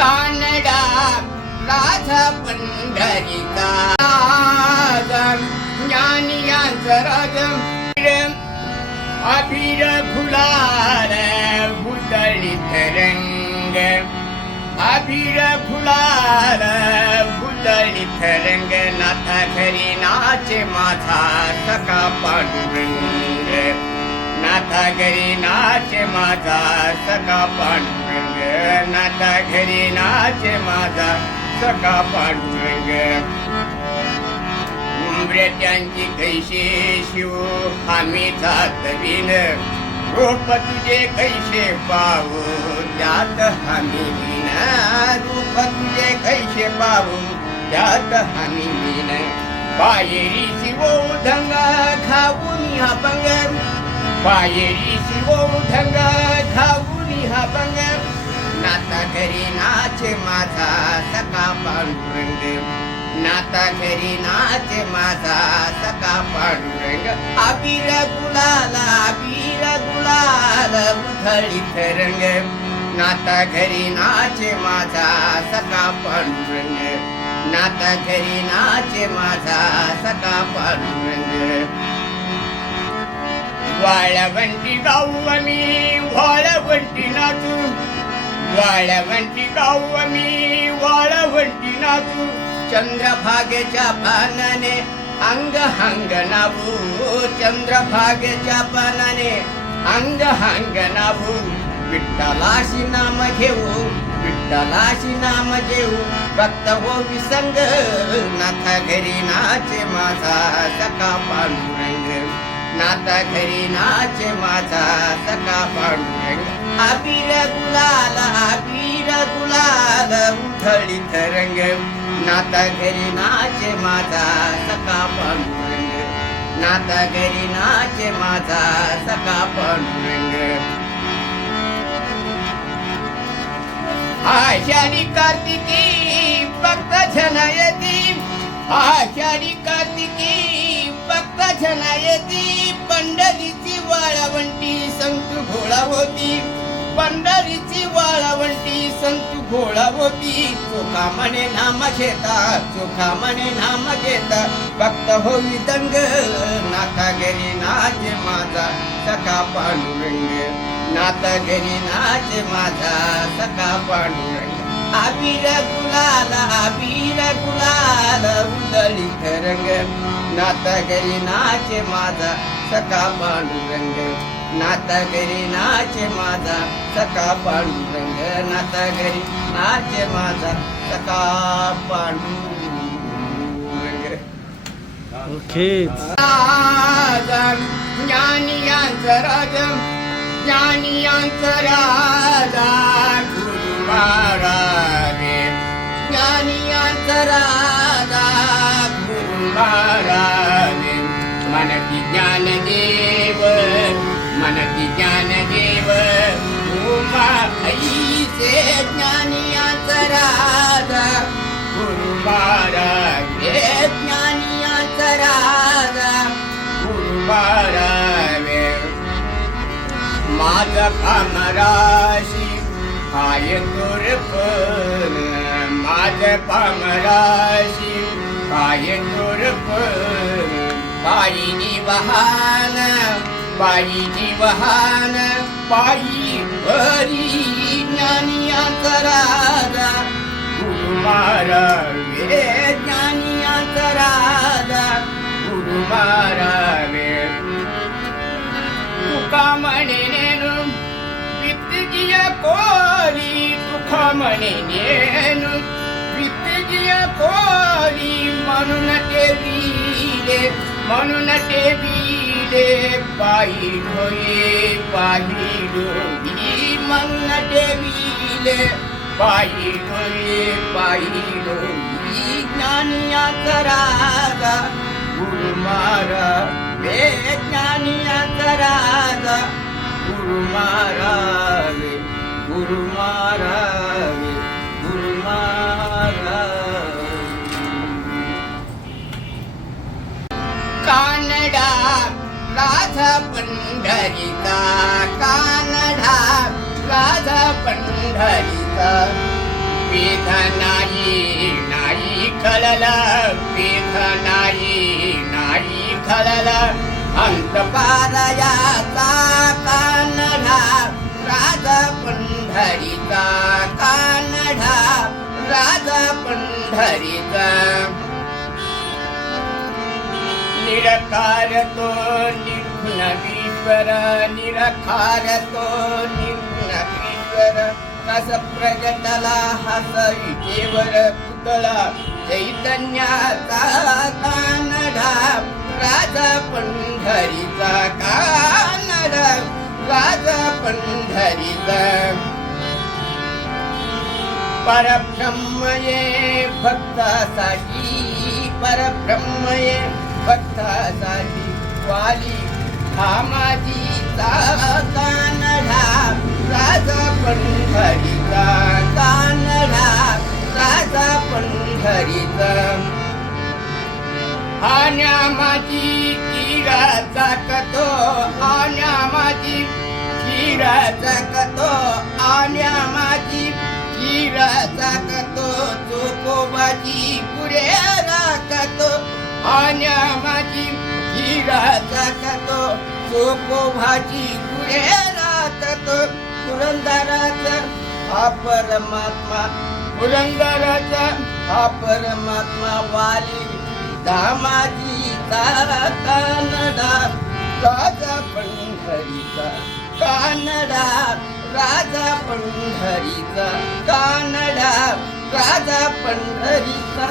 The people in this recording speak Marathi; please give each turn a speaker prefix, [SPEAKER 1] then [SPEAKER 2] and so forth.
[SPEAKER 1] कानडा राधा पंढरिका ज्ञानियांचं राजम अभिर फुलार भुतळीत रंग अभिर फुलार भुतळीत रंग नाथा घरी नाचे माझा सका पांडुरंग। नाथा घरी नाचे माझा सका पांडुरंग नाथा घरी नाचे माझा सका पांडुरंग. उमऱ्याच्यांची कैसे शिव आम्ही जात विन रूप तुझे कैसे पाहू त्यात आम्ही विन रूप तुझे कैसे पाहू त्यात आम्ही विन पायरी शिवो धंगा खाऊन हा पंग पायरी शिवो धंग खाऊन हा बंग नाता घरी नाच माझा सका पांडुरंग. नाता घरी नाच माझा सका पांडुरंग. आबीर गुलाल आबीर गुलाल उधळीत रंग. नाता घरी नाच माझा सका पांडुरंग. नाता घरी नाच माझा सका पांडुरंग. वाळ्यावंटी गाऊ आम्ही वाळ्यावंटी नाचू वाळ्यावंटी गाऊ आम्ही वाळवंटी नाचू चंद्रभागेच्या पानाने अंग हंग नाभू चंद्रभागेच्या पानाने अंग हंग नाभू विठ्ठलाशी नाम घेऊ विठ्ठलाशी नाम घेऊ. भक्त हो विसंग नाथा घरी नाचे माझा सका पांडुरंग. नाता घरी नाचे माझा सका पांडुरंग आबीर गुलाल आबीर गुलाल उधळीत तरंग. नाता घरी नाचे माझा सका पांडुरंग नाता घरी नाचे माझा सका पांडुरंग आषाढी कार्तिकी भक्त जनयती आषाढी कार्तिकी होती पंढरीची वाळवंटी संत घोळा होती चोखा म्हणे नाम घेता चोखा म्हणे नाम घेता. भक्त होई दंग नाथा घरी नाच माझा. सखा पांडुरंग नाता घरी नाच माझा. सखा पांडुरंग आबीर गुलाल आबीर गुलाल उदळीत रंग. नाता घरी नाच माझा सखा पांडुरंग. नाता घरी नाच माझा सखा पांडुरंग नाता घरी नाच माझा सखा पांडुरंग.
[SPEAKER 2] ओके.
[SPEAKER 1] राजम ज्ञानियांचं राजम ज्ञानियांचं राजा गुरु महाराजे ज्ञानियांचं राजा गुरु मनती ज्ञानदेव उमा ऐसे ज्ञानियांचं राजा गुरु महाराज हे ज्ञानियांचं राजा गुरु महाराज माझ पामराशी काय तुरपण माझ पामराशी काय तुरपण पायीनी वाहन पायीची वाहन पायी भरी ज्ञानियांचा राजा गुरु महाराज रे ज्ञानियांचा राजा गुरु महाराज तुका म्हणे नेनु वित्तीय कोरी तुका म्हणे नेनु वित्तीय कोरी म्हणून ते बिले म्हणून ते बिले पायी ढोये पायी डोई म्हणून ते बिले पायी ढोये पायी डोई ज्ञानियाचा राजा गुरु महाराज वे ज्ञानियाचा राजा गुरु महाराज गुरु महाराज राधा पंढरीचा कानडा राधा पंढरीचा विध नाही नाही खळल विध नाही नाही खळल अंत पारयाचा कानडा राज पंढरीचा कानडा राज पंढरीचा निरकार तो निर्गुण ईश्वर निरखारतो तो कस प्रगटला हस विजेवर पुतळा चैतन्याचा कानडा राजा पंढरीचा कानडा राजा पंढरीचा. परब्रह्मये भक्तासाठी परब्रह्मये भक्तासाठी वाली धामाजीचा कानडा राजा पंढरीचा कानडा राजा पंढरीचा आण्या माझी तीराचा कतो आण्या माझी तीराचा कतो आण्या माझी तीराचा कतो चोकोबाची पुरे राखतो आण्या माझी तीराचा कतो चोकोबाची पुरे राखतो पुरंदराचा हा परमात्मा पुरंदराचा हा परमात्मा वाली धामाजीचा कानडा राजा पंढरीचा कानडा राजा पंढरीचा कानडा राजा पंढरीचा